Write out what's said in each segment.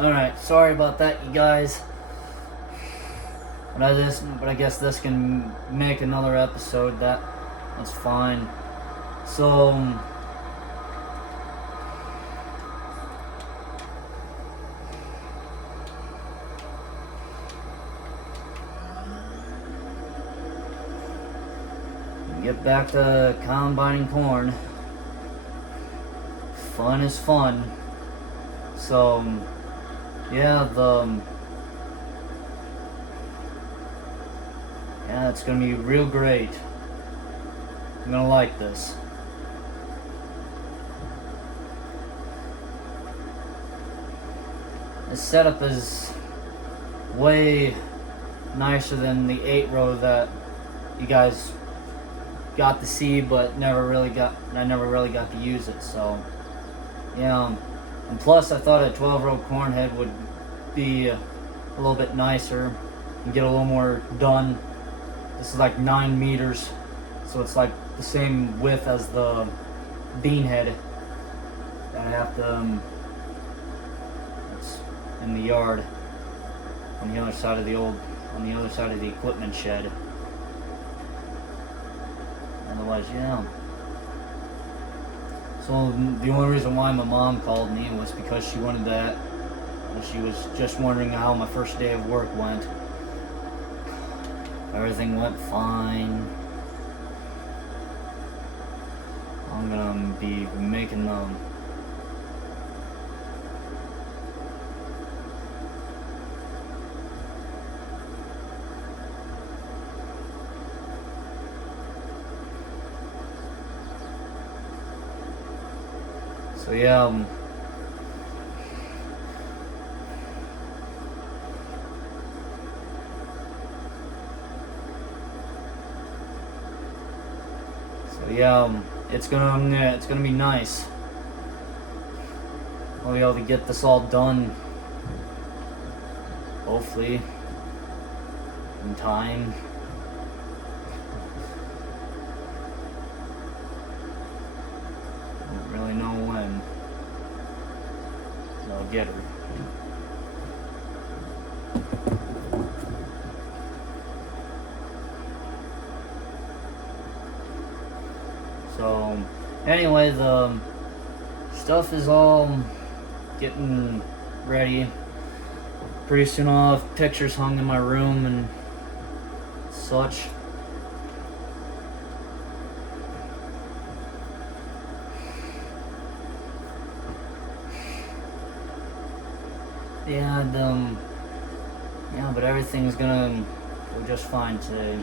Alright, sorry about that, you guys. But I guess this can make another episode. That's fine. So, get back to combining corn. Fun is fun. So, yeah, it's gonna be real great. I'm gonna like this. This setup is way nicer than the 8-row that you guys got to see, but I never really got to use it. So, yeah. And plus, I thought a 12-row corn head would be a little bit nicer and get a little more done. This is like 9 meters, so it's like the same width as the bean head that I have to. It's in the yard on the other side of the equipment shed. Otherwise, yeah. So the only reason why my mom called me was because she wanted that. She was just wondering how my first day of work went. Everything went fine. I'm gonna be making them. So yeah. It's gonna be nice. I'll be able to get this all done, hopefully, in time. Don't really know when. I'll get her. So, anyway, the stuff is all getting ready. Pretty soon I'll have pictures hung in my room and such. But everything's gonna go just fine today.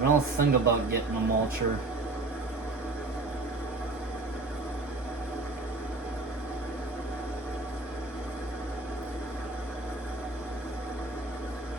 I don't think about getting a mulcher.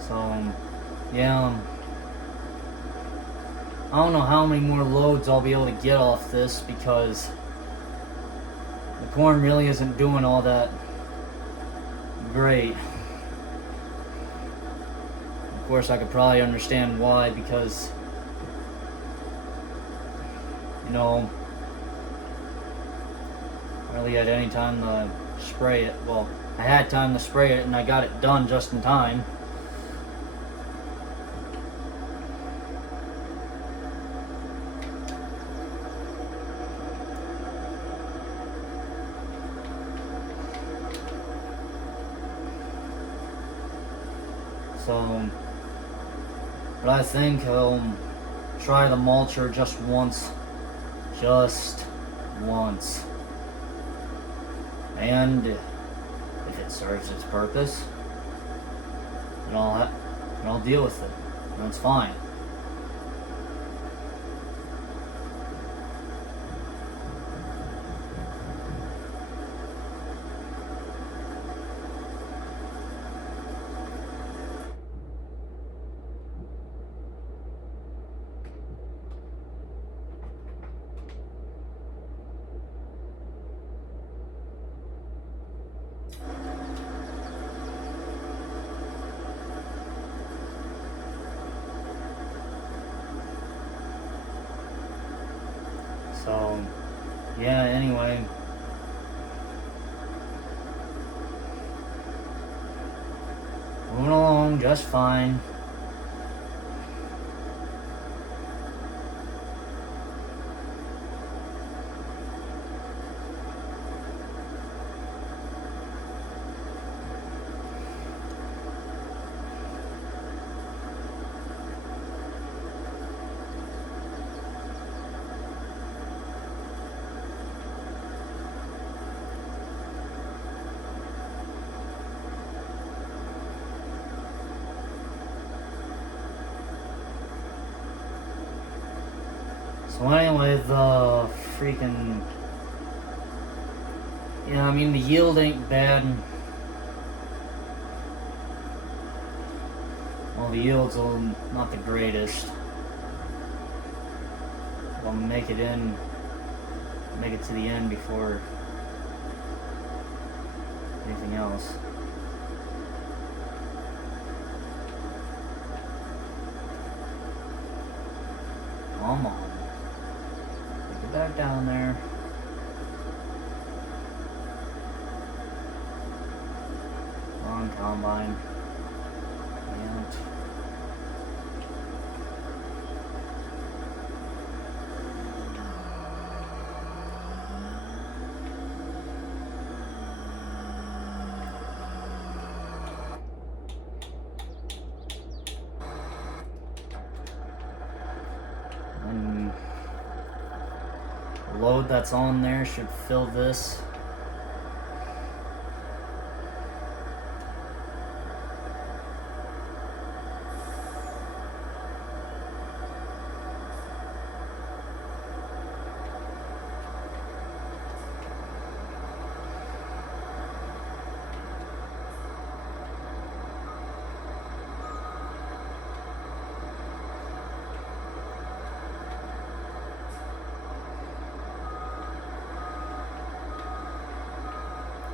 So, yeah. I don't know how many more loads I'll be able to get off this because the corn really isn't doing all that great. Of course, I could probably understand why, because I really had any time to spray it. Well, I had time to spray it and I got it done just in time. So, but I think I'll try the mulcher just once. And if it serves its purpose, then I'll deal with it. That's fine. yeah, anyway. Moving along just fine. So anyway, the freaking... Yeah, I mean, the yield ain't bad. Well, the yield's not the greatest. I'll make it to the end before anything else. Come on. Get back down there. Come on, combine. Yep. And the load that's on there should fill this.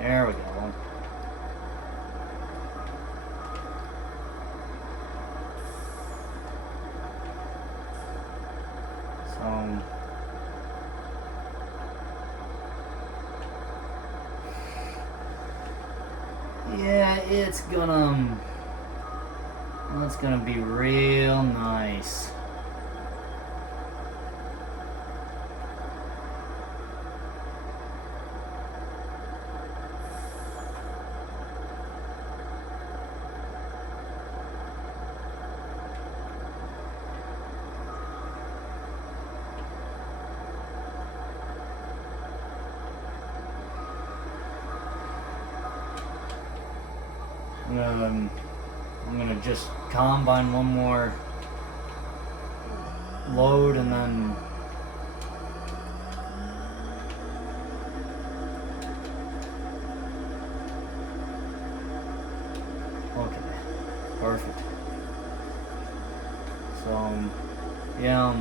There we go. So yeah, it's gonna be real nice. I'm gonna just combine one more load and then okay, perfect. So yeah,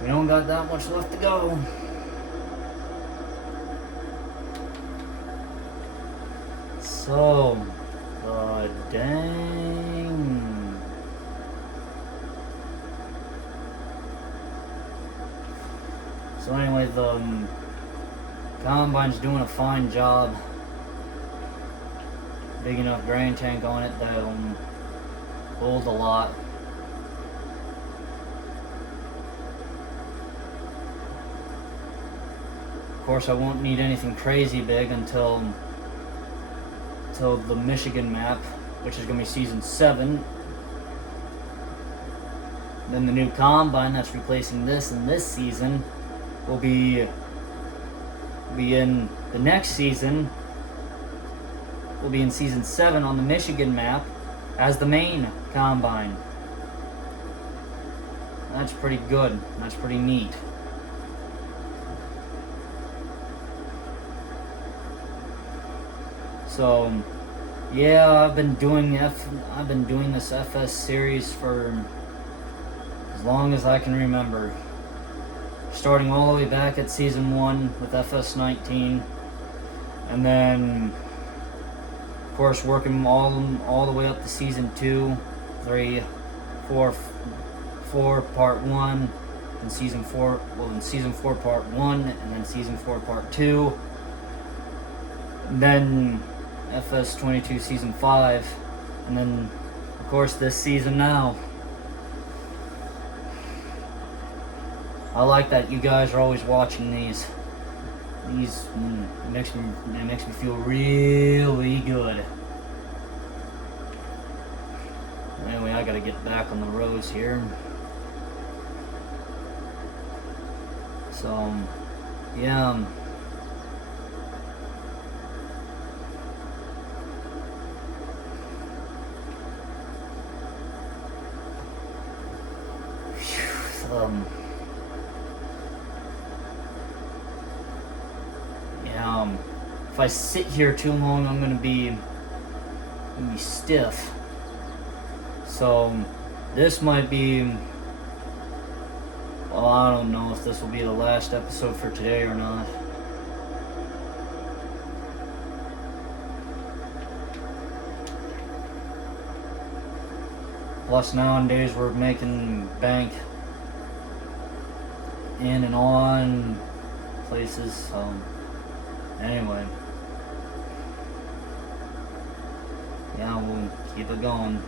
we don't got that much left to go. So, dang. So anyway, the combine's doing a fine job. Big enough grain tank on it that'll hold a lot. Of course, I won't need anything crazy big until the Michigan map, which is going to be season 7. Then the new combine that's replacing this in this season will be in the next season. Will be in season 7 on the Michigan map as the main combine. That's pretty good. That's pretty neat. So, yeah, I've been doing this FS series for as long as I can remember. Starting all the way back at season 1 with FS19, And then, of course, working all the way up to season 2, 3, 4, 4 part 1, and season 4. Well, in season 4 part 1, and then season 4 part 2. And then FS22 season 5, and then of course this season now. I like that you guys are always watching these. It makes me feel really good. Anyway, I gotta get back on the rows here. So, yeah. If I sit here too long, I'm gonna be stiff. So this might be, well, I don't know if this will be the last episode for today or not. Plus nowadays we're making bank in and on places, so anyway. Yeah, we'll keep it going.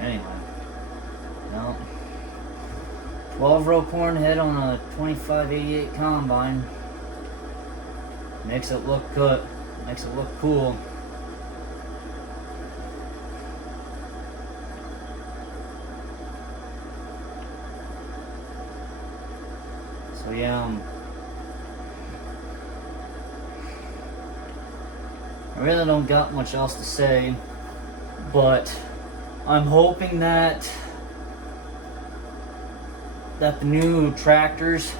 Anyway. Well, 12-row corn head on a 2588 combine. Makes it look good. Makes it look cool. So yeah, I really don't got much else to say, but I'm hoping that the new tractors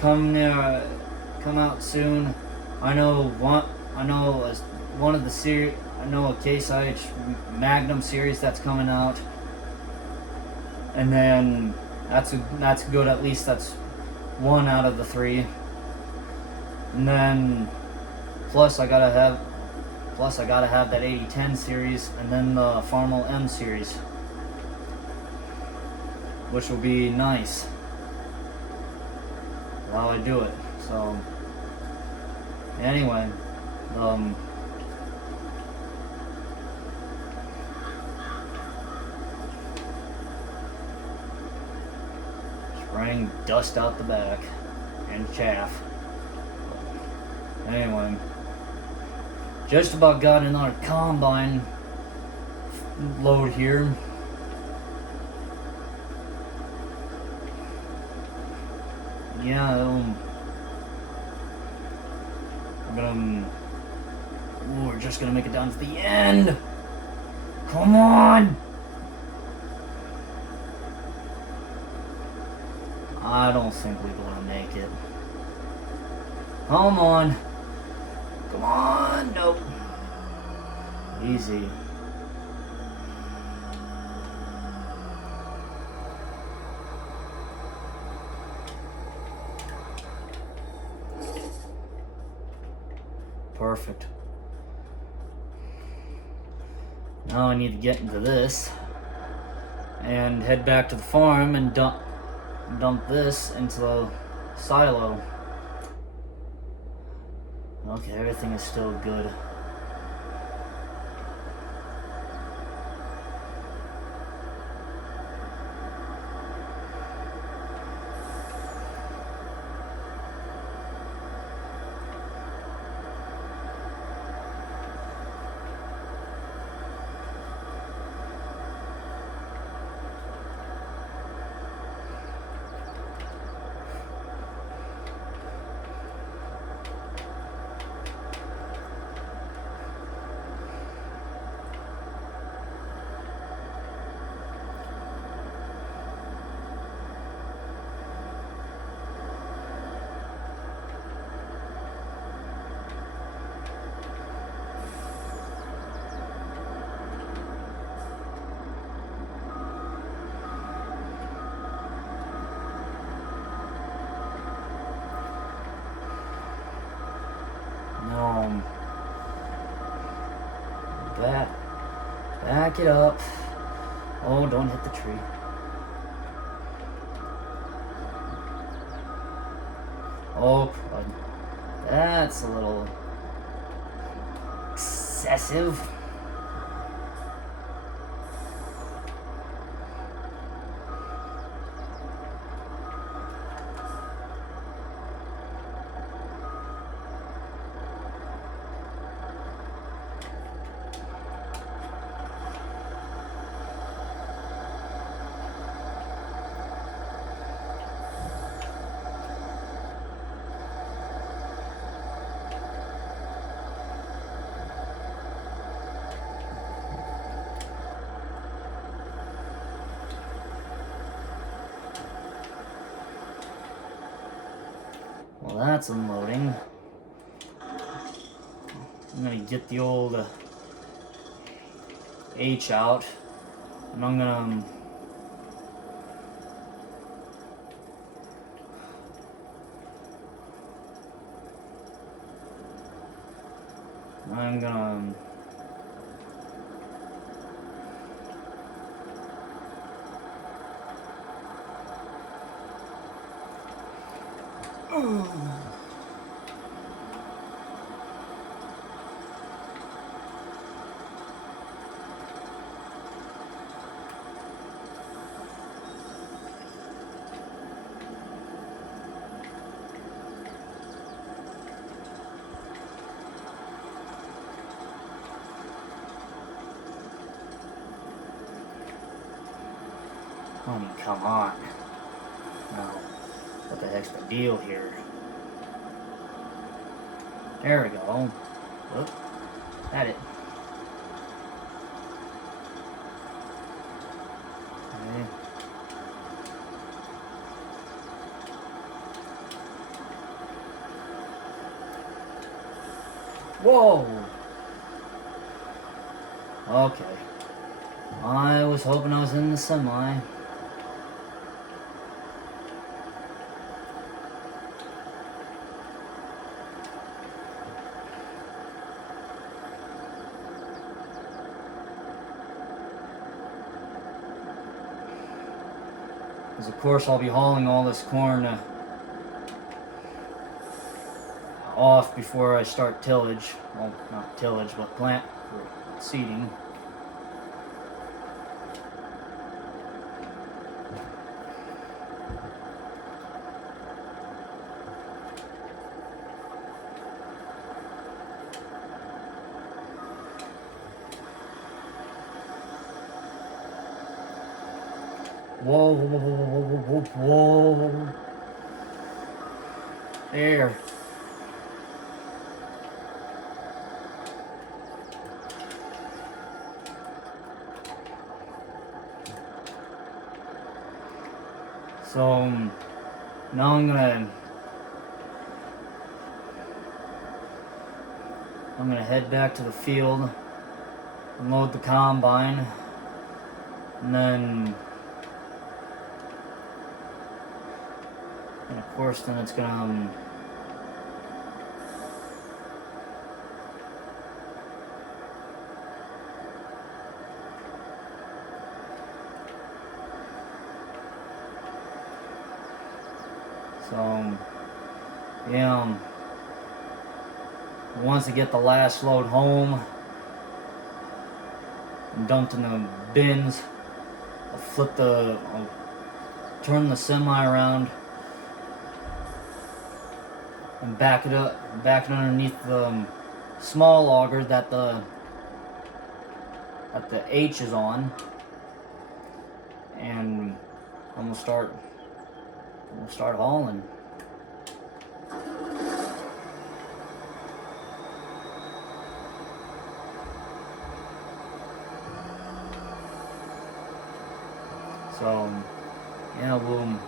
come out soon. I know one of the series. I know a Case IH Magnum series that's coming out, and then that's good. At least that's one out of the 3. And then plus I gotta have that 8010 series, and then the Farmall M series, which will be nice while I do it. So anyway, spraying dust out the back and chaff. Anyway, just about got another combine load here. Yeah, we're just gonna make it down to the end. Come on! I don't think we're gonna make it. Come on. Come on. Nope. Easy. Perfect. Now I need to get into this and head back to the farm and dump this into the silo. Okay, everything is still good. back it up. Oh, don't hit the tree. Oh, crud. That's a little excessive. Well, that's unloading. I'm gonna get the old H out, and I'm gonna I mean, come on. Now, what the heck's the deal here? There we go. Whoop. That it. Okay. Whoa! Okay. I was hoping I was in the semi. Because of course I'll be hauling all this corn off before I start tillage. Well, not tillage, but plant for seeding. Whoa, whoa, whoa, whoa, whoa, whoa. There. So now I'm gonna head back to the field and load the combine, and then and of course then it's gonna so yeah, once I get the last load home and dumped in the bins, I'll turn the semi around and back it underneath the small auger that the H is on, and I'm gonna start hauling. So yeah, we'll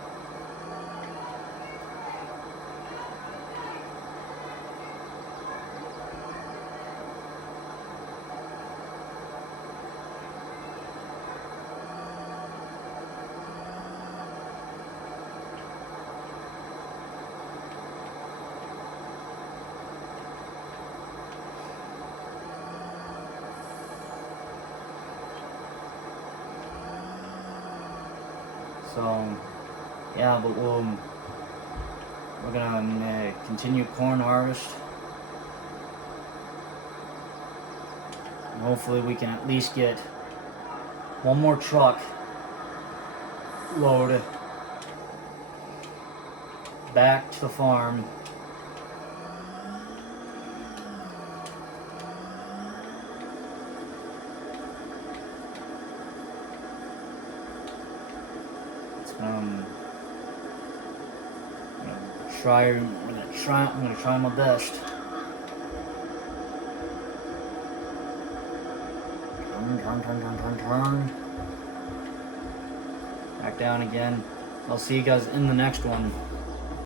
So yeah, but we're gonna continue corn harvest. And hopefully we can at least get one more truck load back to the farm. I'm gonna try my best. Turn. Back down again. I'll see you guys in the next one.